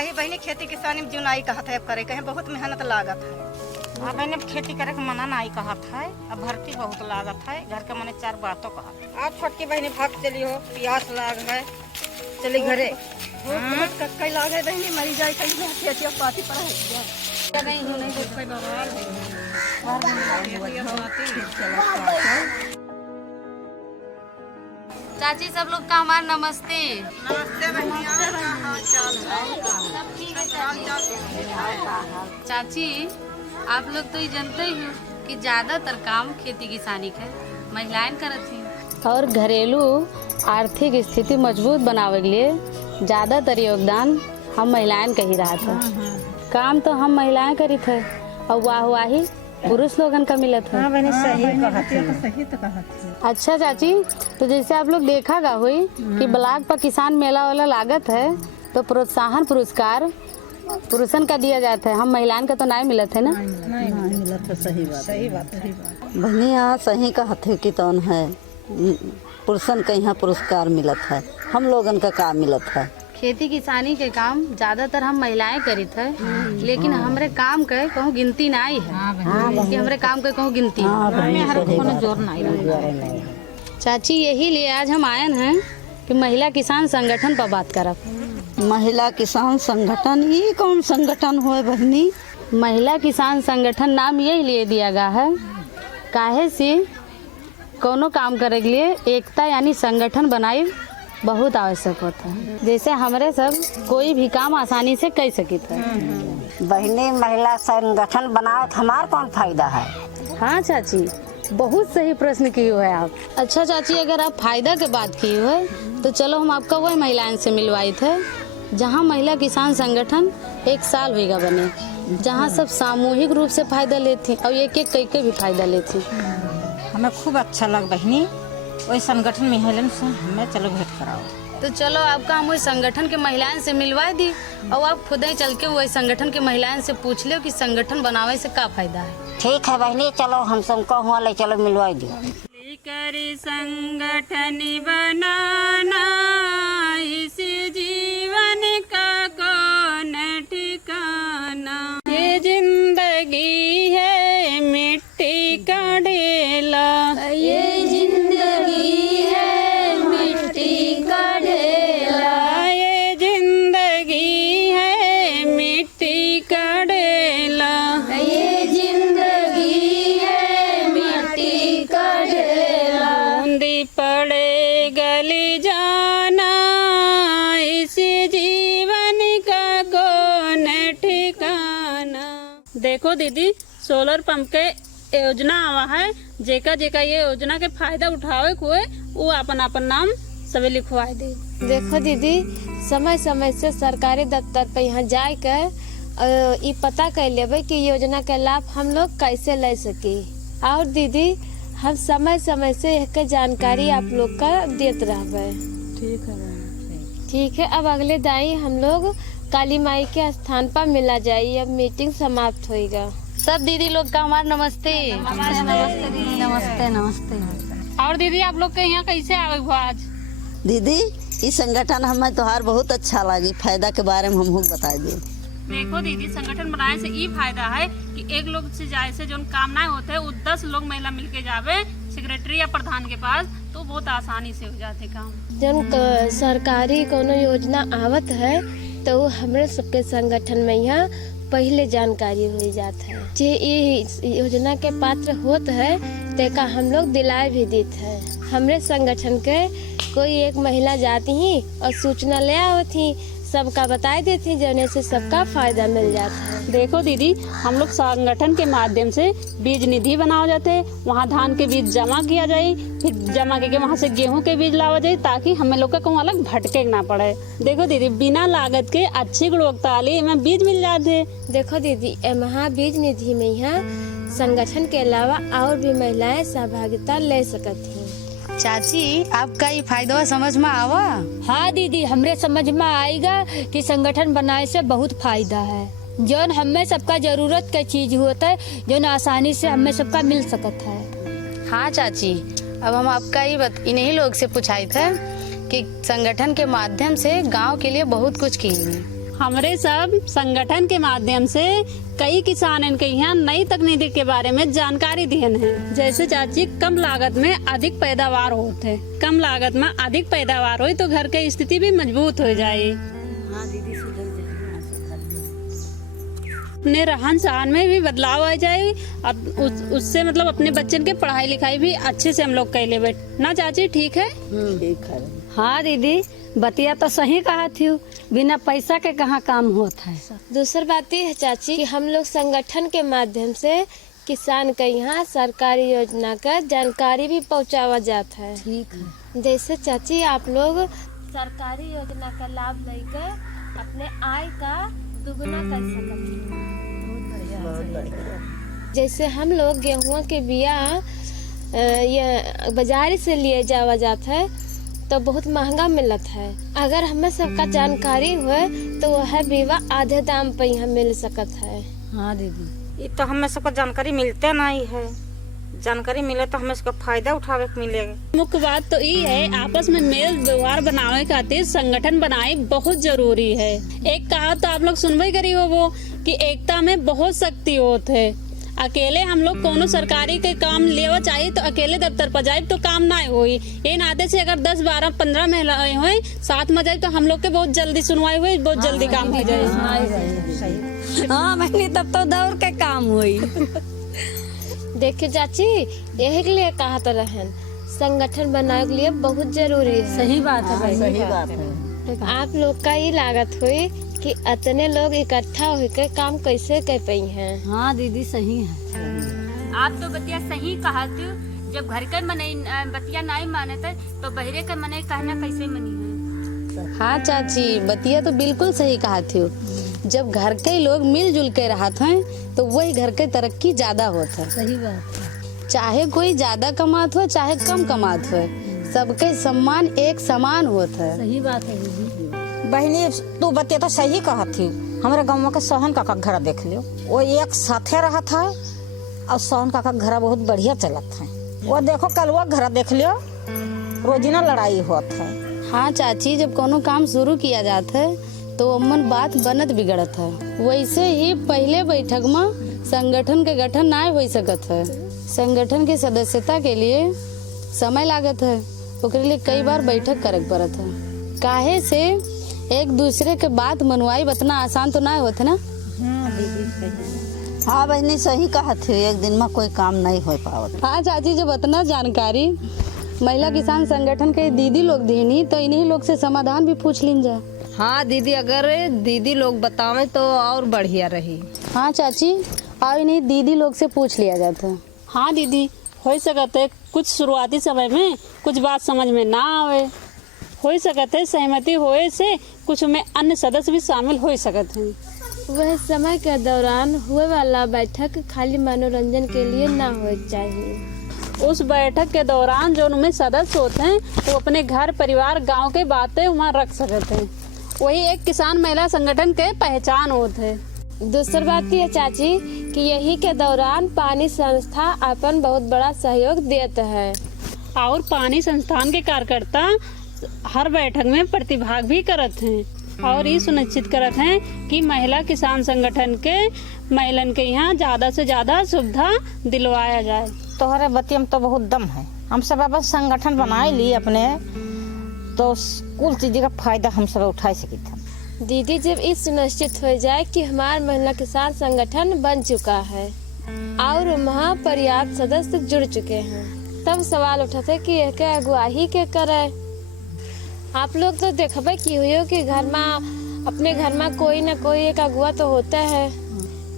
कहीं बहनी खेती किसानी में जुनाई कहत है, अब करे कहीं बहुत मेहनत लागत है। हाँ बहने खेती करे के मना नहीं कहत है, अब भर्ती बहुत लागत है, घर के मने 4 बातों कहत। आज छोटकी बहनी भाग चली हो, प्यास लाग है, चली घरे। बहुत कक्कई लागे बहनी, मरी जाए कहीं खेती अब पाती पर है नहीं कोई बवाल है। चाची सब लोग का हमारा नमस्ते। नमस्ते बहनिया। चाची आप लोग तो ये जानते ही हो कि ज्यादातर काम खेती किसानी के महिलाएं करत थी और घरेलू आर्थिक स्थिति मजबूत बनावे के लिए ज्यादातर योगदान हम महिलाएं का ही रहा था। काम तो हम महिलाएं करी थे और वाहवाही पुरुष लोगन का मिला था। हाँ बहने सही कहत। अच्छा चाची, तो जैसे आप लोग देखा गा हुई कि ब्लॉक पर किसान मेला वाला लागत है तो प्रोत्साहन पुरस्कार पुरुषन का दिया जाता है, हम महिलाएं का तो नहीं मिलत है ना। नहीं मिलत है। सही बात बहनिया सही कहत है कि तौन है पुरुषन का यहाँ पुरस्कार मिलत है, हम लोगन का काम मिलत है। खेती किसानी के काम ज्यादातर हम महिलाएं करी थे, लेकिन हमरे काम के कहूँ गिनती नहीं है कि हमरे काम के कहूँ गिनती जोर नहीं। चाची यही लिए आज हम आयन हैं कि महिला किसान संगठन पर बात करब। महिला किसान संगठन, ये कौन संगठन हुए बहनी? महिला किसान संगठन नाम यही लिए दिया गया है काहे से कोनो काम करे के लिए एकता यानी संगठन बनाई बहुत आवश्यक होता है। जैसे हमारे सब कोई भी काम आसानी से कर सकित है। बहनी महिला संगठन बनाओ हमार कौन फायदा है? हाँ चाची, बहुत सही प्रश्न की हुए आप। अच्छा चाची, अगर आप फायदा के बात की हुए तो चलो हम आपका वही महिलाएं से मिलवाई थे जहाँ महिला किसान संगठन 1 साल होगा बने, जहाँ सब सामूहिक रूप से फायदा लेती और एक कई भी फायदा लेती। हमें खूब अच्छा लग बहनी, वही संगठन में हेलन से हमें चलो भेंट कराओ। तो चलो आपका हम वही संगठन के महिलाएं से मिलवा दी और आप खुद ही चल के वही संगठन के महिलाएं से पूछ लो कि संगठन बनावे से क्या फायदा है। ठीक है बहनी, चलो हम सबको हुआ ले चलो मिलवा दी। कर संगठन बनाना इस जीवन का कौन ठिकाना, ये जिंदगी है मिट्टी का ढेला, ये जिंदगी है मिट्टी का ढेला, ये जिंदगी है मिट्टी का ढेला, ये जिंदगी है मिट्टी का ढेला, बूंदी पड़े गली जाना इस जीवन का कौन ठिकाना। देखो दीदी, सोलर पंप के योजना आवा है, जेका ये योजना के फायदा उठावे हुए वो अपन नाम सभी लिखवाए दे। देखो दीदी, समय समय से सरकारी दफ्तर पे यहाँ जाए कर ये पता कर लेवे कि योजना के लाभ हम लोग कैसे ले सके। और दीदी हम समय समय से एक जानकारी आप लोग का देते रहबे। ठीक है। अब अगले दाई हम लोग काली माई के स्थान पर मिला जाये। अब मीटिंग समाप्त होएगा। सब दीदी लोग का हमारा नमस्ते। नमस्ते नमस्ते। और दीदी आप लोग के यहाँ कैसे आवे हुआ आज? दीदी इस संगठन हमें तोहार बहुत अच्छा लगी, फायदा के बारे में हम बता दे। देखो दीदी, संगठन बनाने से ये फायदा है कि एक लोग से जाए से जो काम ना होते वो 10 लोग महिला मिलके जावे सेक्रेटरी या प्रधान के पास, तो बहुत आसानी से हो जाते काम। जब सरकारी कोनो योजना आवत है तो हमरे सबके संगठन में यहाँ पहले जानकारी हो जाता है। जे ये योजना के पात्र होत है तेका हम लोग दिलाए भी देते हैं। हमरे संगठन के कोई एक महिला जाती ही और सूचना ले आवत ही, सबका बता देती, जाने से सबका फायदा मिल जाता है। देखो दीदी, हम लोग संगठन के माध्यम से बीज निधि बनाओ जाते, वहाँ धान के बीज जमा किया जाए, फिर जमा करके वहाँ से गेहूं के बीज लावा जाए, ताकि हमें लोग का कहूँ अलग भटके ना पड़े। देखो दीदी, बिना लागत के अच्छी गुणवत्ता वाले में बीज मिल जाते। देखो दीदी, यहाँ बीज निधि में यहाँ संगठन के अलावा और भी महिलाएं सहभागिता ले सकती हैं। चाची, आपका ये फायदा समझ में आवा? हाँ दीदी, हमरे समझ में आएगा कि संगठन बनाए से बहुत फायदा है। जौन हमें सबका जरूरत का चीज होता है, जौन आसानी से हमें सबका मिल सकता है। हाँ चाची, अब हम आपका इन्हीं लोग से पूछाए थे कि संगठन के माध्यम से गांव के लिए बहुत कुछ किए। हमरे सब संगठन के माध्यम से कई किसान के यहाँ नई तकनीक के बारे में जानकारी दिहन है। जैसे चाची कम लागत में अधिक पैदावार होते है, कम लागत में अधिक पैदावार हो तो घर की स्थिति भी मजबूत हो जाए। अपने रहन सहन में भी बदलाव आ जाए और उससे मतलब अपने बच्चन के पढ़ाई लिखाई भी अच्छे से हम लोग कर ले ना चाची। ठीक है। ठीक है। हाँ दीदी, बतिया तो सही कहा थी, बिना पैसा के कहाँ काम होता है। दूसरी बात ये है चाची कि हम लोग संगठन के माध्यम से किसान के यहाँ सरकारी योजना का जानकारी भी पहुँचावा जाता है। ठीक है। जैसे चाची आप लोग सरकारी योजना का लाभ लेकर अपने आय का दुगुना कर सकते हैं। जैसे हम लोग गेहूं के बिया ये बाजार से लिए जावा जाता है तो बहुत महंगा मिलत है। अगर हमें सबका जानकारी हुए तो वह बीवा आधे दाम पे यहाँ मिल सकत है। हाँ दीदी, ये तो हमें सबको जानकारी मिलते नहीं है। जानकारी मिले तो हमें इसका फायदा उठावे के मिलेगा। मुख्य बात तो ये है आपस में मेल व्यवहार बनावे खातिर संगठन बनाए बहुत जरूरी है। एक कहा तो आप लोग सुनबे करी हो वो कि एकता में बहुत शक्ति होत है। अकेले हम लोग कोनो सरकारी के काम लेवा चाहिए तो अकेले दफ्तर पर जाए तो काम ना होई। ये नाते से अगर 10, 12, 15 महिलाएं हुए साथ में जाए तो हम लोग के बहुत जल्दी सुनवाई हुई, बहुत जल्दी काम हो जाए। हाँ मैंने तब तो दौड़ के काम हुई। देखिए चाची, यही के लिए कहा तो रहन संगठन बनाने के लिए बहुत जरूरी है। सही बात है। सही बात है। आप लोग का ये लागत हुई कि इतने लोग इकट्ठा होकर काम कैसे कर पाई हैं। हाँ दीदी सही है। आप तो बतिया सही कहा तू। जब घर के मने बतिया नहीं माने तो बहरे के मने कहना कैसे मनी है। हाँ चाची, बतिया तो बिल्कुल सही कहा थी। जब घर के लोग मिलजुल के रहते हैं तो वही घर के तरक्की ज्यादा होता है। सही बात है। चाहे कोई ज्यादा कमात हो चाहे कम कमात हो, सबके सम्मान एक समान होता है। सही बात है दीदी। बहनी तू बतिया तो सही कहा थी। हमारे गाँव के सोहन काका घर देख लियो, वो एक साथे रहा था और सोहन काका घर बहुत बढ़िया चलत है। वो देखो कल वो घर देख लियो, रोजीना लड़ाई होत है। हाँ चाची, जब कोनो काम शुरू किया जाता है तो अमन बात बनत बिगड़त है। वैसे ही पहले बैठक में संगठन के गठन ना हो सकत है। संगठन के सदस्यता के लिए समय लागत है, ओकरे लिए कई बार बैठक करे पड़त है। काहे से एक दूसरे के बात मनवाई उतना आसान तो ना होते ना। हाँ बहनी सही कहा थी, एक दिन में कोई काम नहीं हो पावत। हाँ चाची, जब इतना जानकारी महिला किसान संगठन के दीदी लोग देनी तो इन्हीं लोग से समाधान भी पूछ लीन जाए। हाँ दीदी, अगर दीदी लोग बतावे तो और बढ़िया रही। हाँ चाची, और इन्हीं दीदी लोग से पूछ लिया जाता है। हाँ दीदी, हो सकते कुछ शुरुआती समय में कुछ बात समझ में ना आवे, हो सकते सहमति होए से कुछ में अन्य सदस्य भी शामिल हो सकते हैं। वह समय के दौरान हुए वाला बैठक खाली मनोरंजन के लिए ना हो चाहिए। उस बैठक के दौरान जो उनमें सदस्य होते हैं वो अपने घर परिवार गांव के बातें वहाँ रख सकते हैं। वही एक किसान महिला संगठन के पहचान होते हैं। दूसरी बात ये चाची कि यही के दौरान पानी संस्था अपन बहुत बड़ा सहयोग देता है और पानी संस्थान के कार्यकर्ता हर बैठक में प्रतिभाग भी करते हैं और ये सुनिश्चित करते हैं कि महिला किसान संगठन के महिलन के यहाँ ज्यादा से ज्यादा सुविधा दिलवाया जाए। तोहरे बतिया में तो बहुत दम है। हम सब अब संगठन बनाए लिए अपने तो कुल चीज का फायदा हम सब उठा सके थे। दीदी, जब इस सुनिश्चित हो जाए कि हमारा महिला किसान संगठन बन चुका है और वहाँ पर्याप्त सदस्य जुड़ चुके हैं, तब सवाल उठाते कि एक अगुवाही के करे। आप लोग तो देखबे की हुई कि घर में अपने घर में कोई न कोई एक अगुआ तो होता है।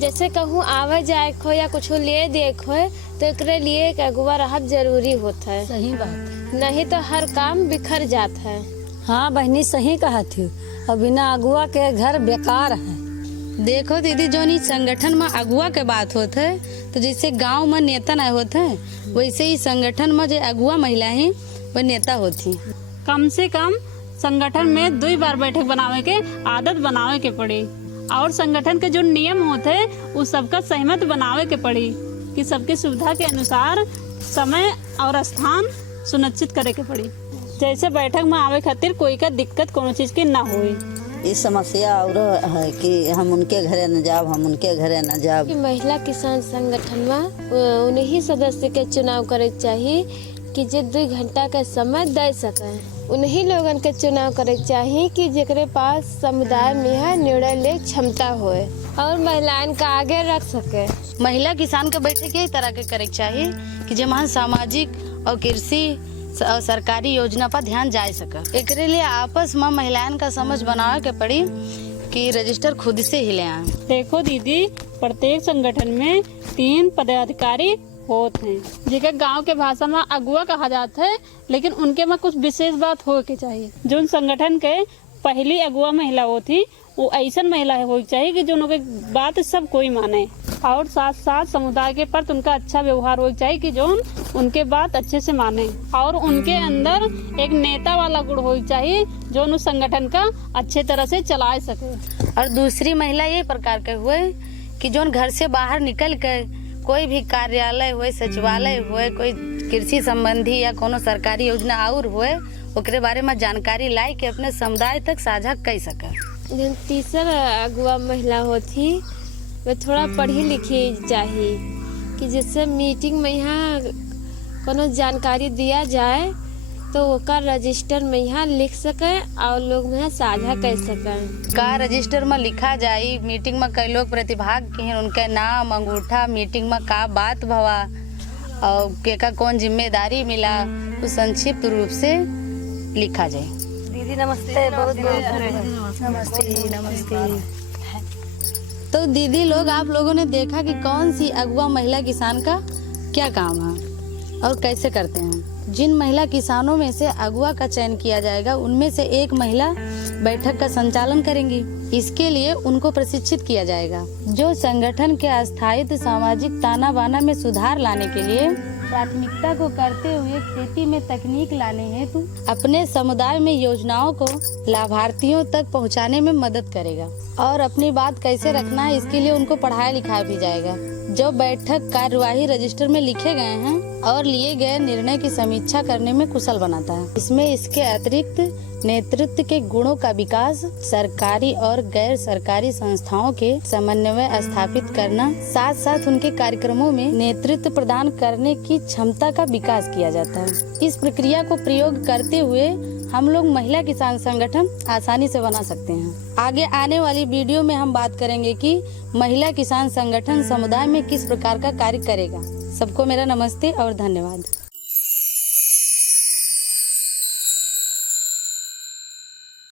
जैसे कहूँ आवे जाए खो या कुछ ले दे खो तो एकरे लिए एक अगुआ रहत जरूरी होता है। सही बात। नहीं तो हर काम बिखर जाता है। हाँ बहनी सही कहा थी, और बिना अगुआ के घर बेकार है। देखो दीदी, जो नहीं संगठन में अगुआ के बात होते है तो जैसे गांव में नेता ना होते हैं वैसे ही संगठन में जो अगुआ महिला है वो नेता होती। कम से कम संगठन में 2 बार बैठक बनावे के आदत बनावे के पड़ी और संगठन के जो नियम होते हैं उस सबका सहमत बनावे के पड़ी कि सबकी सुविधा के अनुसार समय और स्थान सुनिश्चित करे के पड़ी। जैसे बैठक में आवे खातिर कोई का दिक्कत कोनो चीज की ना होई। ये समस्या और है कि हम उनके घरे न जाब, हम उनके घरे न जाब। महिला किसान संगठन में उन्हीं सदस्य के चुनाव करे चाहिए कि जे 2 घंटा के समय दे सके। उन्हीं लोगन के चुनाव करे चाहिए कि जेकरे पास समुदाय में है निर्णय ले क्षमता होए और महिलाएं का आगे रख सके। महिला किसान के बैठक यही तरह के करे चाहिए कि जहाँ सामाजिक और कृषि और सरकारी योजना पर ध्यान जा सके। एकरे लिए आपस में महिलाएं का समझ बनावे के पड़ी कि रजिस्टर खुद से ही ले आए। देखो दीदी, प्रत्येक संगठन में 3 पदाधिकारी होते हैं, जिनके गांव के भाषा में अगुआ कहा जाता है, लेकिन उनके में कुछ विशेष बात हो के चाहिए। जो संगठन के पहली अगुआ महिला होती वो ऐसा महिला होनी चाहिए कि जो उनके बात सब कोई माने और साथ साथ समुदाय के प्रति उनका अच्छा व्यवहार होना चाहिए कि जो उनके बात अच्छे से माने और उनके अंदर एक नेता वाला गुण होना चाहिए जो उन संगठन का अच्छे तरह से चला सके। और दूसरी महिला ये प्रकार के हुए कि जो घर से बाहर निकल कर कोई भी कार्यालय हुए, सचिवालय हुए, कोई कृषि संबंधी या कोनो सरकारी योजना और हुए ओकरे बारे में जानकारी लाई के अपने समुदाय तक साझा कर सके। तीसर अगुआ महिला होती वे थोड़ा पढ़ी लिखी चाहिए कि जिससे मीटिंग में यहाँ कोनो जानकारी दिया जाए तो ओकर रजिस्टर में यहाँ लिख सके और लोग में साझा कर सके। का रजिस्टर में लिखा जाये मीटिंग में कई लोग प्रतिभाग किए, उनके नाम, अंगूठा, मीटिंग में का बात भवा और केका कौन जिम्मेदारी मिला, तो संक्षिप्त रूप से लिखा जाए। दीदी नमस्ते। बहुत नमस्ते। तो दीदी लोग, आप लोगों ने देखा कि कौन सी अगुआ महिला किसान का क्या काम है और कैसे करते हैं। जिन महिला किसानों में से अगुआ का चयन किया जाएगा उनमें से एक महिला बैठक का संचालन करेंगी। इसके लिए उनको प्रशिक्षित किया जाएगा, जो संगठन के अस्थायित्व, सामाजिक ताना बाना में सुधार लाने के लिए प्राथमिकता को करते हुए खेती में तकनीक लाने हेतु अपने समुदाय में योजनाओं को लाभार्थियों तक पहुंचाने में मदद करेगा। और अपनी बात कैसे रखना है इसके लिए उनको पढ़ाया लिखाया भी जाएगा। जो बैठक कार्यवाही रजिस्टर में लिखे गए हैं और लिए गए निर्णय की समीक्षा करने में कुशल बनाता है। इसमें इसके अतिरिक्त नेतृत्व के गुणों का विकास, सरकारी और गैर सरकारी संस्थाओं के समन्वय स्थापित करना, साथ साथ उनके कार्यक्रमों में नेतृत्व प्रदान करने की क्षमता का विकास किया जाता है। इस प्रक्रिया को प्रयोग करते हुए हम लोग महिला किसान संगठन आसानी से बना सकते हैं। आगे आने वाली वीडियो में हम बात करेंगे कि महिला किसान संगठन समुदाय में किस प्रकार का कार्य करेगा। सबको मेरा नमस्ते और धन्यवाद।